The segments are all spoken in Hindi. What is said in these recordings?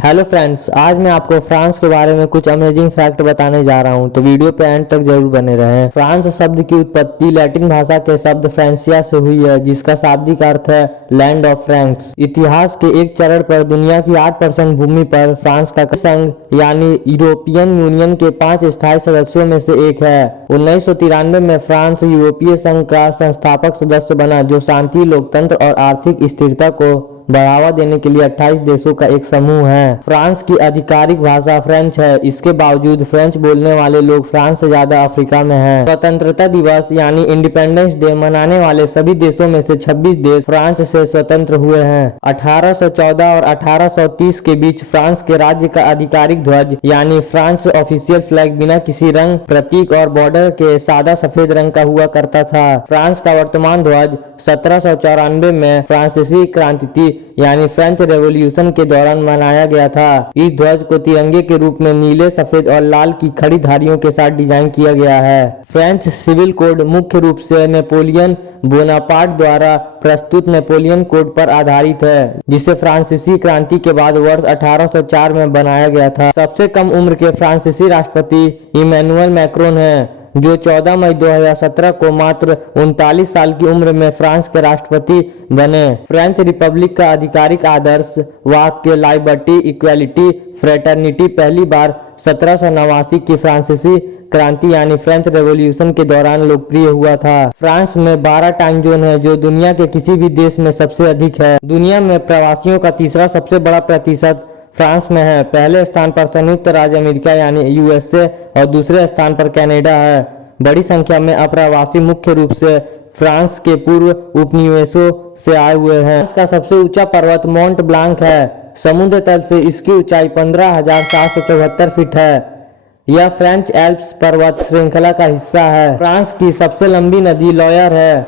हेलो फ्रेंड्स, आज मैं आपको फ्रांस के बारे में कुछ अमेजिंग फैक्ट बताने जा रहा हूं, तो वीडियो पे एंड तक जरूर बने रहें। फ्रांस शब्द की उत्पत्ति लैटिन भाषा के शब्द फ्रेंसिया से हुई है, जिसका शाब्दिक अर्थ है लैंड ऑफ फ्रैंक्स। इतिहास के एक चरण पर दुनिया की 8% भूमि पर फ्रांस का संघ यानी यूरोपियन यूनियन के 5 स्थायी सदस्यों में से एक है। 1993 में फ्रांस यूरोपीय संघ का संस्थापक सदस्य बना, जो शांति, लोकतंत्र और आर्थिक स्थिरता को बढ़ावा देने के लिए 28 देशों का एक समूह है। फ्रांस की आधिकारिक भाषा फ्रेंच है। इसके बावजूद फ्रेंच बोलने वाले लोग फ्रांस से ज्यादा अफ्रीका में हैं। स्वतंत्रता दिवस यानी इंडिपेंडेंस डे मनाने वाले सभी देशों में से 26 देश फ्रांस से स्वतंत्र हुए हैं। 1814 और 1830 के बीच फ्रांस के राज्य का आधिकारिक ध्वज यानी फ्रांस ऑफिशियल फ्लैग बिना किसी रंग, प्रतीक और बॉर्डर के सादा सफेद रंग का हुआ करता था। फ्रांस का वर्तमान ध्वज 1794 में फ्रांसीसी क्रांति यानी फ्रेंच रेवोल्यूशन के दौरान मनाया गया था। इस ध्वज को तिरंगे के रूप में नीले, सफेद और लाल की खड़ी धारियों के साथ डिजाइन किया गया है। फ्रेंच सिविल कोड मुख्य रूप से नेपोलियन बोनापार्ट द्वारा प्रस्तुत नेपोलियन कोड पर आधारित है, जिसे फ्रांसीसी क्रांति के बाद वर्ष 1804 में बनाया गया था। सबसे कम उम्र के फ्रांसीसी राष्ट्रपति इमैनुअल मैक्रोन हैं, जो 14 मई 2017 को मात्र 39 साल की उम्र में फ्रांस के राष्ट्रपति बने। फ्रेंच रिपब्लिक का आधिकारिक आदर्श वाक्य लिबर्टी, इक्वालिटी, फ्रेटर्निटी पहली बार 1789 की फ्रांसीसी क्रांति यानी फ्रेंच रेवोल्यूशन के दौरान लोकप्रिय हुआ था। फ्रांस में 12 टाइम जोन है, जो दुनिया के किसी भी देश में सबसे अधिक है। दुनिया में प्रवासियों का तीसरा सबसे बड़ा प्रतिशत फ्रांस में है। पहले स्थान पर संयुक्त राज्य अमेरिका यानी यूएसए और दूसरे स्थान पर कनाडा है। बड़ी संख्या में अप्रवासी मुख्य रूप से फ्रांस के पूर्व उपनिवेशों से आए हुए हैं। फ्रांस का सबसे ऊंचा पर्वत मोंट ब्लांक है। समुद्र तल से इसकी ऊंचाई 15,774 फीट है। यह फ्रेंच एल्प्स पर्वत श्रृंखला का हिस्सा है। फ्रांस की सबसे लंबी नदी लॉयर है।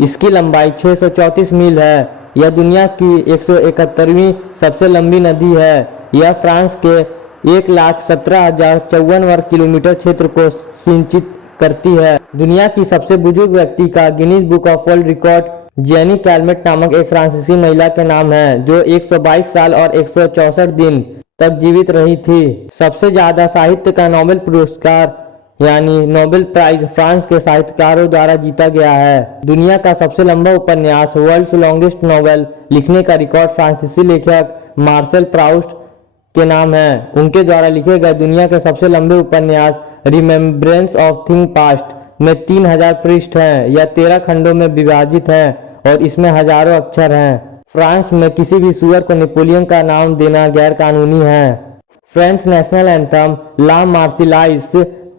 इसकी लंबाई 634 मील है। यह दुनिया की 171वीं सबसे लंबी नदी है। यह फ्रांस के 1,17,054 वर्ग किलोमीटर क्षेत्र को सिंचित करती है। दुनिया की सबसे बुजुर्ग व्यक्ति का Guinness book of world record jenny Calmette नामक एक फ्रांसीसी महिला के नाम है, जो 122 साल और 164 दिन तक जीवित रही थी। सबसे ज्यादा साहित्य का नोबेल पुरस्कार यानी नोबेल प्राइज फ्रांस के साहित्यकारों द्वारा जीता गया है। दुनिया का सबसे लंबा उपन्यास वर्ल्ड्स लॉन्गेस्ट नोवेल लिखने का रिकॉर्ड फ्रांसीसी लेखक मार्सेल प्राउस्ट के नाम है। उनके द्वारा लिखे गए दुनिया के सबसे लंबे उपन्यास रिमेम्ब्रेंस ऑफ थिंग पास्ट में 3000 पृष्ठ हैं। यह 13 खंडों में विभाजित है और इसमें हजारों अक्षर हैं। फ्रांस में किसी भी सुअर को नेपोलियन का नाम देना गैर कानूनी है। फ्रेंच नेशनल एंथम ला मार्सिलाइस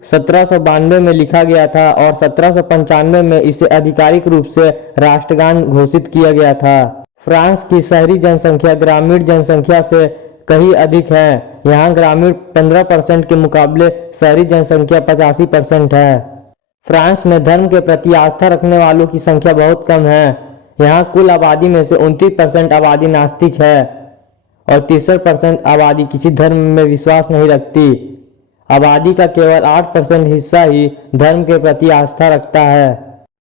1792 में लिखा गया था और 1795 में इसे आधिकारिक रूप से राष्ट्रगान घोषित किया गया था। फ्रांस की शहरी जनसंख्या ग्रामीण जनसंख्या से कहीं अधिक है। यहाँ ग्रामीण 15% के मुकाबले शहरी जनसंख्या 85% है। फ्रांस में धर्म के प्रति आस्था रखने वालों की संख्या बहुत कम है। यहाँ कुल आबादी में से 29% आबादी नास्तिक है और 63% आबादी किसी धर्म में विश्वास नहीं रखती। आबादी का केवल 8% हिस्सा ही धर्म के प्रति आस्था रखता है।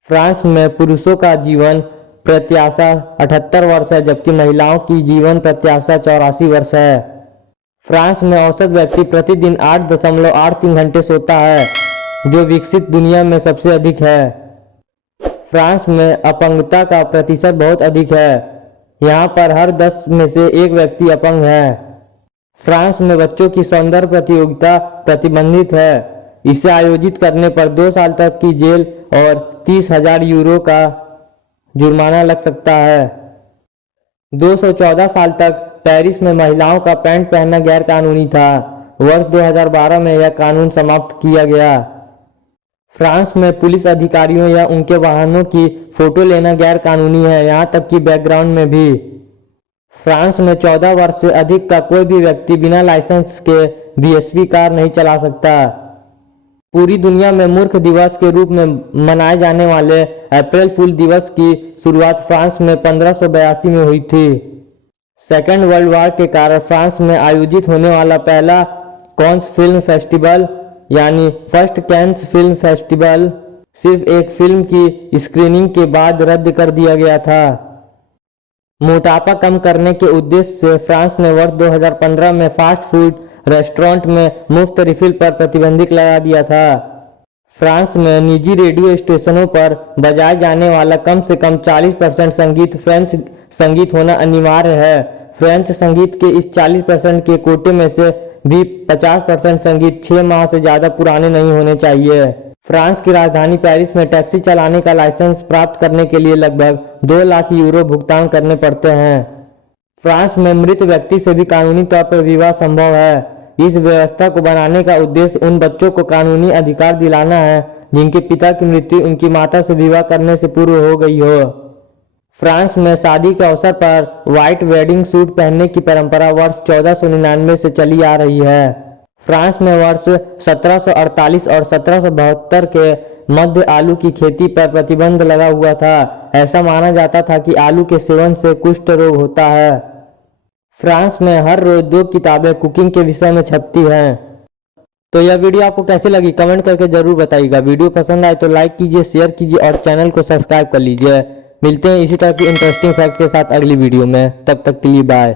फ्रांस में पुरुषों का जीवन प्रत्याशा 78 वर्ष है, जबकि महिलाओं की जीवन प्रत्याशा 84 वर्ष है। फ्रांस में औसत व्यक्ति प्रतिदिन 8.83 घंटे सोता है, जो विकसित दुनिया में सबसे अधिक है। फ्रांस में अपंगता का प्रतिशत बहुत अधिक है। यहाँ पर हर 10 में से एक व्यक्ति अपंग है। फ्रांस में बच्चों की सौंदर्य प्रतियोगिता प्रतिबंधित है। इसे आयोजित करने पर 2 साल तक की जेल और 30,000 यूरो का जुर्माना लग सकता है। 214 साल तक पेरिस में महिलाओं का पैंट पहनना गैर कानूनी था। वर्ष 2012 में यह कानून समाप्त किया गया। फ्रांस में पुलिस अधिकारियों या उनके वाहनों की फोटो लेना गैर कानूनी है, यहाँ तक कि बैकग्राउंड में भी। फ्रांस में 14 वर्ष से अधिक का कोई भी व्यक्ति बिना लाइसेंस के बीएसपी कार नहीं चला सकता। पूरी दुनिया में मूर्ख दिवस के रूप में मनाए जाने वाले अप्रैल फूल दिवस की शुरुआत फ्रांस में 1582 में हुई थी। सेकेंड वर्ल्ड वॉर के कारण फ्रांस में आयोजित होने वाला पहला कांस फिल्म फेस्टिवल यानी फर्स्ट कैंस फिल्म फेस्टिवल सिर्फ एक फिल्म की स्क्रीनिंग के बाद रद्द कर दिया गया था। मोटापा कम करने के उद्देश्य से फ्रांस ने वर्ष 2015 में फास्ट फूड रेस्टोरेंट में मुफ्त रिफिल पर प्रतिबंध लगा दिया था। फ्रांस में निजी रेडियो स्टेशनों पर बजाए जाने वाला कम से कम 40% संगीत फ्रेंच संगीत होना अनिवार्य है। फ्रेंच संगीत के इस 40% के कोटे में से भी 50% संगीत 6 माह से ज्यादा पुराने नहीं होने चाहिए। फ्रांस की राजधानी पेरिस में टैक्सी चलाने का लाइसेंस प्राप्त करने के लिए लगभग 2 लाख यूरो भुगतान करने पड़ते हैं। फ्रांस में मृत व्यक्ति से भी कानूनी तौर पर विवाह संभव है। इस व्यवस्था को बनाने का उद्देश्य उन बच्चों को कानूनी अधिकार दिलाना है जिनके पिता की मृत्यु उनकी माता से विवाह करने से पूर्व हो गई हो। फ्रांस में शादी के अवसर पर व्हाइट वेडिंग सूट पहनने की परंपरा वर्ष 1499 से चली आ रही है। फ्रांस में वर्ष 1748 और 1772 के मध्य आलू की खेती पर प्रतिबंध लगा हुआ था। ऐसा माना जाता था कि आलू के सेवन से कुष्ठ रोग होता है। फ्रांस में हर रोज 2 किताबें कुकिंग के विषय में छपती हैं। तो यह वीडियो आपको कैसी लगी कमेंट करके जरूर बताइएगा। वीडियो पसंद आए तो लाइक कीजिए, शेयर कीजिए और चैनल को सब्सक्राइब कर लीजिए। मिलते हैं इसी तरह की इंटरेस्टिंग फैक्ट के साथ अगली वीडियो में। तब तक के लिए बाय।